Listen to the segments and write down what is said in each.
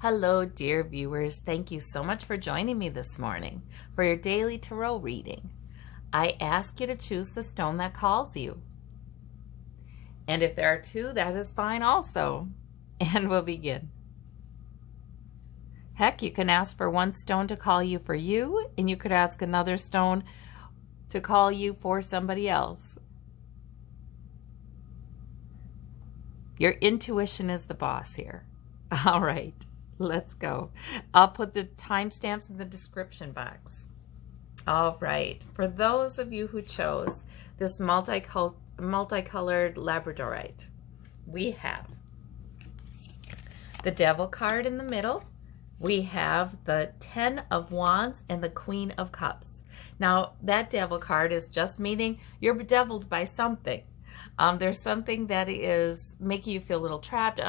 Hello, dear viewers. Thank you so much for joining me this morning for your daily tarot reading. I ask you to choose the stone that calls you. And if there are two, that is fine also. And we'll begin. Heck, you can ask for one stone to call you for you, and you could ask another stone to call you for somebody else. Your intuition is the boss here. All right. Let's go. I'll put the timestamps in the description box. All right. For those of you who chose this multicolored labradorite, we have the Devil card in the middle. We have the 10 of Wands and the Queen of Cups. Now, that Devil card is just meaning you're bedeviled by something. There's something that is making you feel a little trapped.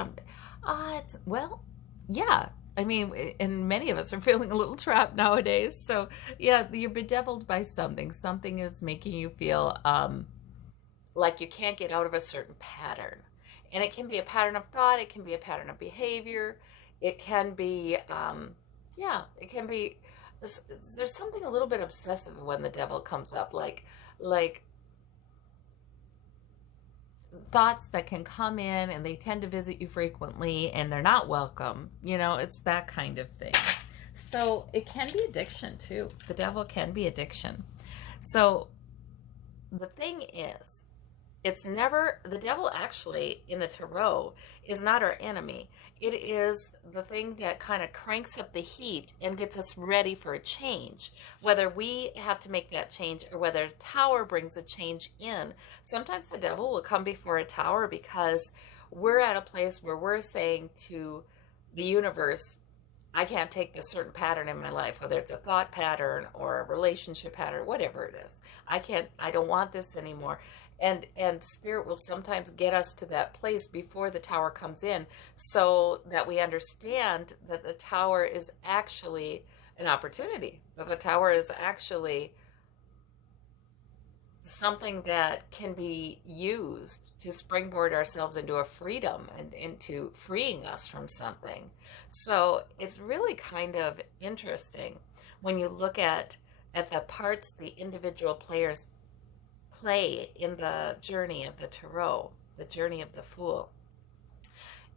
Yeah, I mean, and many of us are feeling a little trapped nowadays. So yeah, you're bedeviled by something. Something is making you feel like you can't get out of a certain pattern. And it can be a pattern of thought. It can be a pattern of behavior. It can be, it can be, there's something a little bit obsessive when the devil comes up, like thoughts that can come in and they tend to visit you frequently and they're not welcome. You know, it's that kind of thing. So it can be addiction too. The devil can be addiction. So the thing is, it's never, the devil actually in the tarot is not our enemy. It is the thing that kind of cranks up the heat and gets us ready for a change. Whether we have to make that change or whether a tower brings a change in. Sometimes the devil will come before a tower because we're at a place where we're saying to the universe, I can't take this certain pattern in my life, whether it's a thought pattern or a relationship pattern, whatever it is. I don't want this anymore. And spirit will sometimes get us to that place before the tower comes in so that we understand that the tower is actually an opportunity, that the tower is actually something that can be used to springboard ourselves into a freedom and into freeing us from something. So it's really kind of interesting when you look at the parts the individual players play in the journey of the tarot, the journey of the Fool.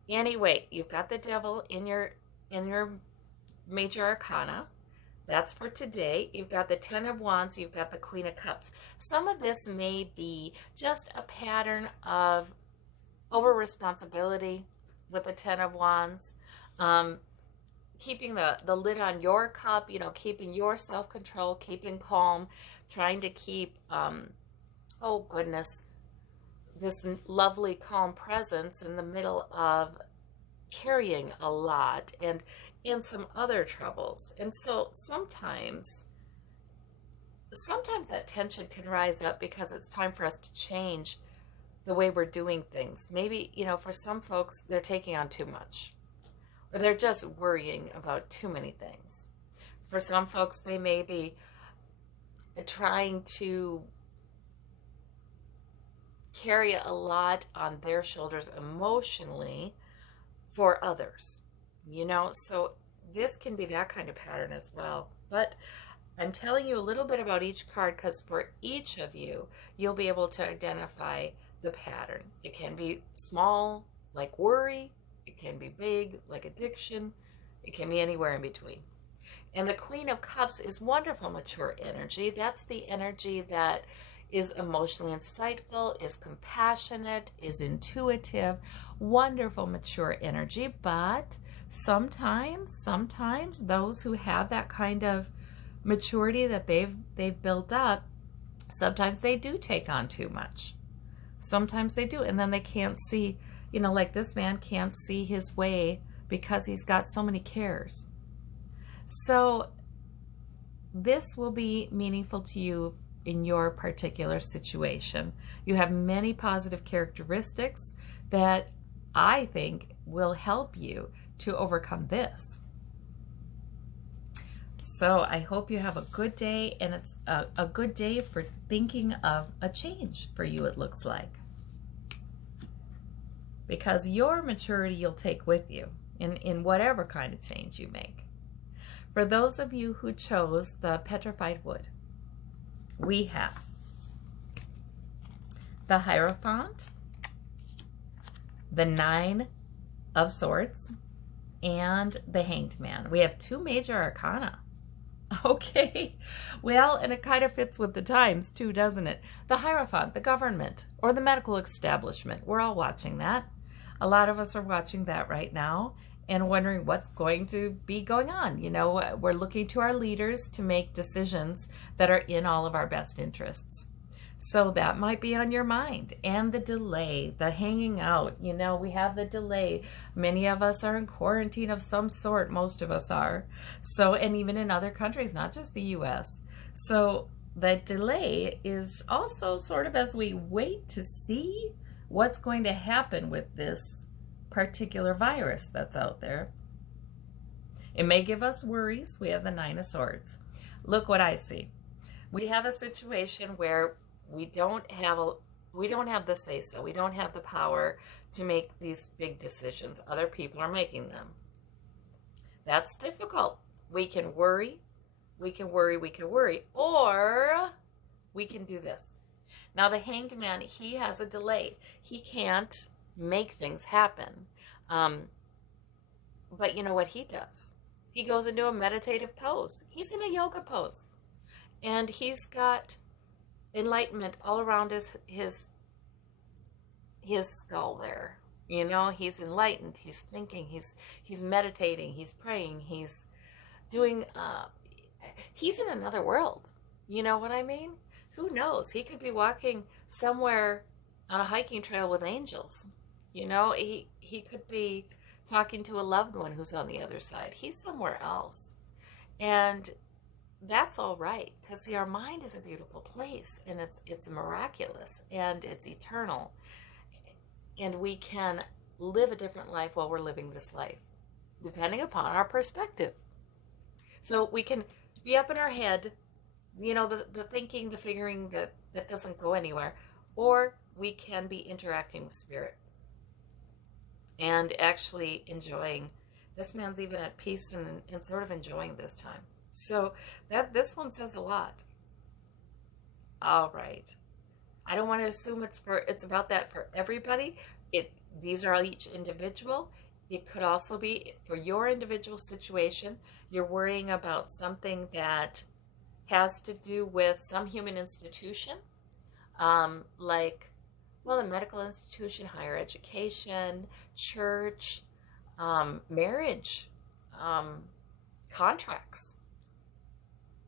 Anyway, you've got the devil in your major arcana. That's for today. You've got the 10 of Wands, you've got the Queen of Cups. Some of this may be just a pattern of over-responsibility with the 10 of Wands, keeping the lid on your cup, you know, keeping your self-control, keeping calm, trying to keep, oh goodness, this lovely calm presence in the middle of carrying a lot and some other troubles. And so sometimes that tension can rise up because it's time for us to change the way we're doing things. Maybe, you know, for some folks, they're taking on too much, or they're just worrying about too many things. For some folks, they may be trying to carry a lot on their shoulders emotionally for others, you know. So this can be that kind of pattern as well. But I'm telling you a little bit about each card because for each of you, you'll be able to identify the pattern. It can be small, like worry. It can be big, like addiction. It can be anywhere in between. And the Queen of Cups is wonderful, mature energy. That's the energy that is emotionally insightful, is compassionate, is intuitive, wonderful, mature energy. But sometimes those who have that kind of maturity that they've built up, sometimes they do take on too much. Sometimes they do, and then they can't see, you know, like this man can't see his way because he's got so many cares. So this will be meaningful to you in your particular situation. You have many positive characteristics that I think will help you to overcome this. So I hope you have a good day, and it's a good day for thinking of a change for you, it looks like. Because your maturity you'll take with you in whatever kind of change you make. For those of you who chose the petrified wood, we have the Hierophant, the Nine of Swords, and the Hanged Man. We have 2 major arcana. Okay, well, and it kind of fits with the times too, doesn't it? The Hierophant, the government, or the medical establishment. We're all watching that. A lot of us are watching that right now and wondering what's going to be going on. You know, we're looking to our leaders to make decisions that are in all of our best interests. So that might be on your mind. And the delay, the hanging out, you know, we have the delay. Many of us are in quarantine of some sort, most of us are. So, and even in other countries, not just the US. So the delay is also sort of as we wait to see what's going to happen with this particular virus that's out there. It may give us worries. We have the Nine of Swords. Look what I see. We have a situation where we don't have the say-so. We don't have the power to make these big decisions. Other people are making them. That's difficult. We can worry, we can worry, or we can do this. Now the Hanged Man, he has a delay. He can't make things happen. But you know what he does? He goes into a meditative pose. He's in a yoga pose. And he's got enlightenment all around his skull there. You know, he's enlightened, he's thinking, he's meditating, he's praying, he's doing, he's in another world. You know what I mean? Who knows? He could be walking somewhere on a hiking trail with angels. You know, he could be talking to a loved one who's on the other side. He's somewhere else. And that's all right, because see, our mind is a beautiful place, and it's miraculous, and it's eternal, and we can live a different life while we're living this life, depending upon our perspective. So we can be up in our head, you know, the thinking, the figuring that doesn't go anywhere, or we can be interacting with spirit and actually enjoying. This man's even at peace and sort of enjoying this time. So this one says a lot. All right. I don't want to assume it's about that for everybody. These are each individual. It could also be for your individual situation. You're worrying about something that has to do with some human institution, like, well, a medical institution, higher education, church, marriage, contracts,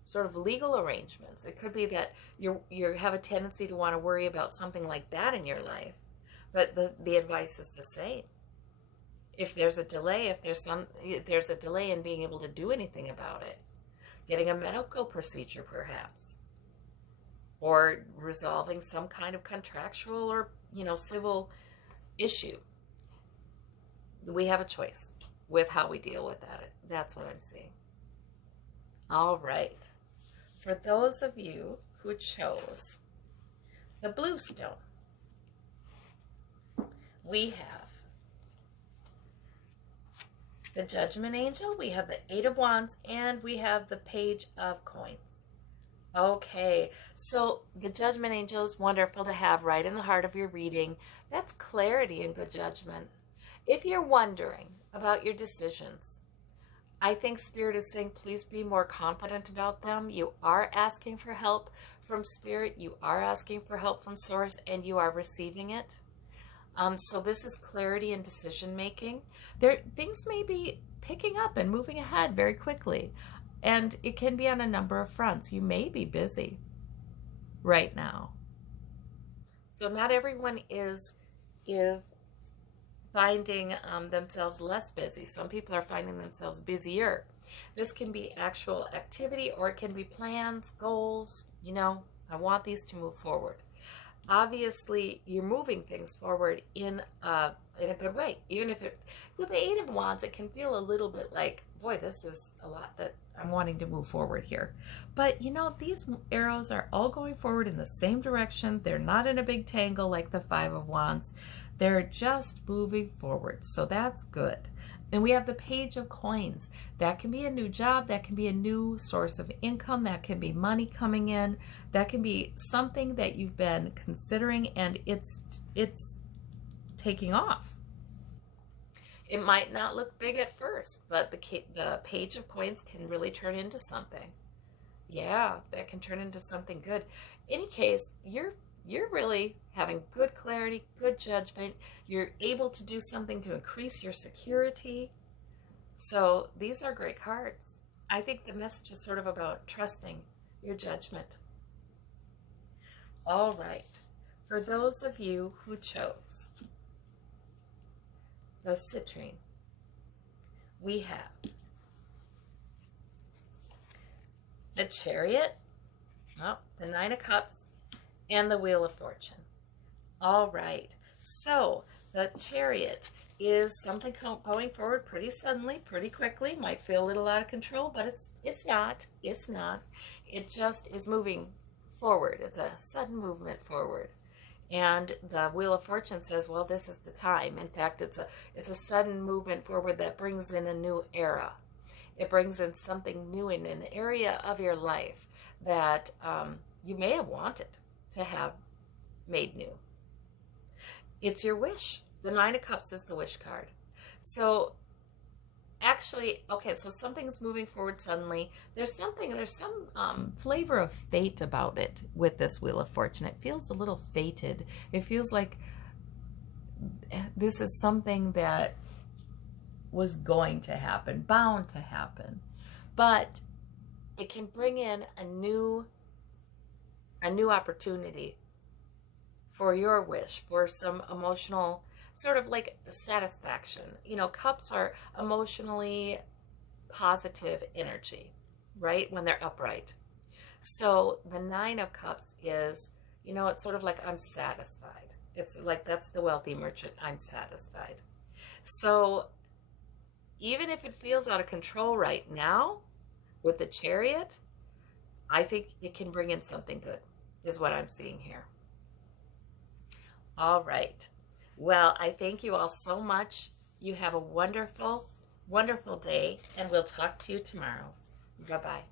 sort of legal arrangements. It could be that you have a tendency to want to worry about something like that in your life, but the advice is the same. If there's a delay, if there's a delay in being able to do anything about it, getting a medical procedure perhaps, or resolving some kind of contractual or, you know, civil issue, we have a choice with how we deal with that. That's what I'm seeing. All right. For those of you who chose the blue stone, we have the Judgment Angel, we have the Eight of Wands, and we have the Page of Coins. Okay, so the Judgment Angel is wonderful to have right in the heart of your reading. That's clarity and good judgment. If you're wondering about your decisions, I think Spirit is saying, please be more confident about them. You are asking for help from Spirit. You are asking for help from Source, and you are receiving it. So this is clarity and decision making. Things may be picking up and moving ahead very quickly, and it can be on a number of fronts. You may be busy right now. So not everyone is finding themselves less busy. Some people are finding themselves busier. This can be actual activity, or it can be plans, goals. You know, I want these to move forward. Obviously, you're moving things forward in a good way. Even if with the Eight of Wands, it can feel a little bit like, boy, this is a lot that I'm wanting to move forward here. But you know, these arrows are all going forward in the same direction. They're not in a big tangle like the Five of Wands. They're just moving forward. So that's good. And we have the Page of Coins. That can be a new job. That can be a new source of income. That can be money coming in. That can be something that you've been considering and it's taking off. It might not look big at first, but the Page of Coins can really turn into something. Yeah, that can turn into something good. In any case, you're really having good clarity, good judgment. You're able to do something to increase your security. So these are great cards. I think the message is sort of about trusting your judgment. All right. For those of you who chose the citrine, we have the Chariot, the Nine of Cups, and the Wheel of Fortune. All right, so the Chariot is something going forward pretty suddenly, pretty quickly. Might feel a little out of control, but it's not. It's not. It just is moving forward. It's a sudden movement forward. And the Wheel of Fortune says, well, this is the time. In fact, it's a sudden movement forward that brings in a new era. It brings in something new in an area of your life that you may have wanted to have made new. It's your wish. The Nine of Cups is the wish card. So actually, okay, so something's moving forward suddenly. There's some flavor of fate about it with this Wheel of Fortune. It feels a little fated. It feels like this is something that was going to happen, bound to happen. But it can bring in a new opportunity for your wish, for some emotional sort of like satisfaction. You know, cups are emotionally positive energy, right? When they're upright. So the Nine of Cups is, you know, it's sort of like I'm satisfied. It's like that's the wealthy merchant. I'm satisfied. So even if it feels out of control right now with the Chariot, I think it can bring in something good, is what I'm seeing here. All right. Well, I thank you all so much. You have a wonderful, wonderful day, and we'll talk to you tomorrow. Bye-bye.